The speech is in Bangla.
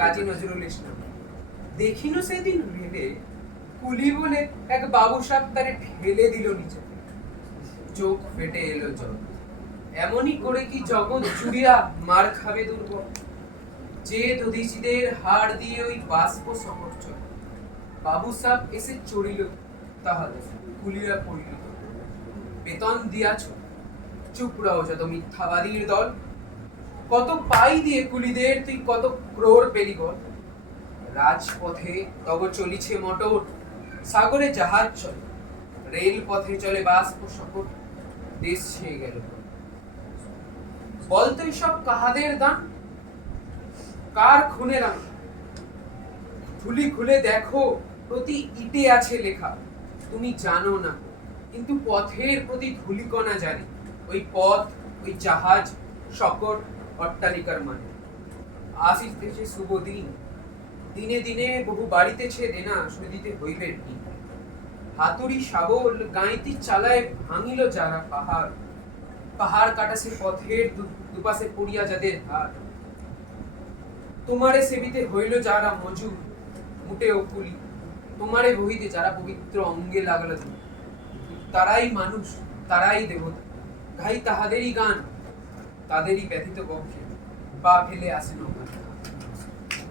কাজী নজরুল ইসলাম। দেখিল সেদিন রেলে কুলি বলে এক বাবু সাহেব তারে ঠেলে দিল নিচে, চোখ ফেটে এলো জল। এমনই করে কি জগৎ জুড়িয়া মার খাবে দুর্বল, যে দধিচিদের হাড় দিয়ে ওই বাষ্প শহর চলে। বাবু সাহেব এসে চড়িল, তাহলে কুলিরা পড়িল, বেতন দিয়াছ, চুপ রও যত মিথ্যাবাদীর দল। কত পাই দিয়ে কুলিদের তুই কত ক্রোড় পেলি বল। রাজপথে তব চলিছে মোটর, সাগরে জাহাজ চলে, রেল পথে চলে বাষ্প শকট, দেশ ছেয়ে গেল। বলতো সব কাহাদের দান, কার খুনের আন? খুলি খুলে দেখো, প্রতি ইটে আছে লেখা। তুমি জানো না, কিন্তু পথের প্রতি ধূলিকণা জানে। ওই পথ, ওই জাহাজ, শকট, অট্টালিকার মানে। আসিতেছে শুভ দিন, দিনে দিনে বহু বাড়িতেছে দেনা শুধিতে হইবে ঋণ। হাতুড়ি শাবল গাঁইতি চালায় ভাঙিল যারা পাহাড়, পাহাড় কাটাছে পথের দুপাশে পড়িয়া যাদের হাত। তোমারে সেবিতে হইল যারা মজুর, মুটে ও কুলি, তোমারে বহিতে যারা পবিত্র অঙ্গে লাগল, তারাই মানুষ, তারাই দেবতা। গাই তাহাদেরই গান, তাদেরই ব্যথিত পক্ষে পা ফেলে আসে নৌকা।